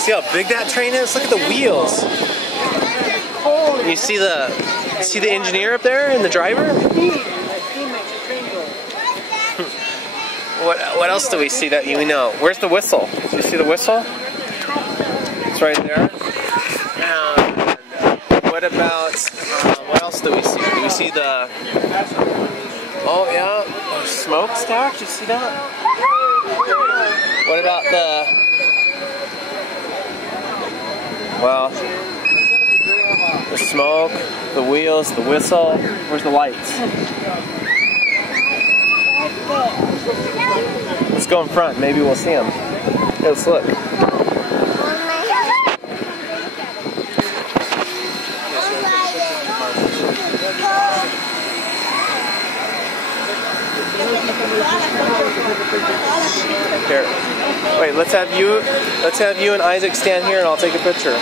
See how big that train is? Look at the wheels. You see the engineer up there and the driver? What else do we see that we know? Where's the whistle? Do you see the whistle? It's right there. And what about, what else do we see? Do we see the, oh yeah, a smokestack? Do you see that? What about the smoke, the wheels, the whistle? Where's the lights? Let's go in front. Maybe we'll see them. Let's look. Here. Wait, let's have you and Isaac stand here and I'll take a picture.